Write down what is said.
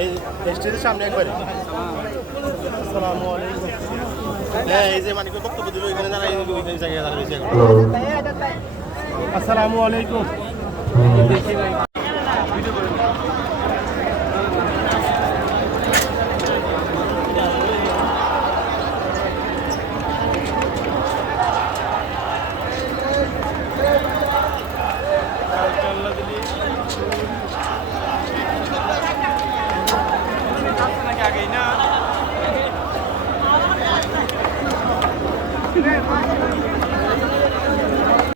এই স্টেজের সামনে একবারে। আসসালামু আলাইকুম। এই যে মানে বক্তব্য দিল আসসালামু আলাইকুম।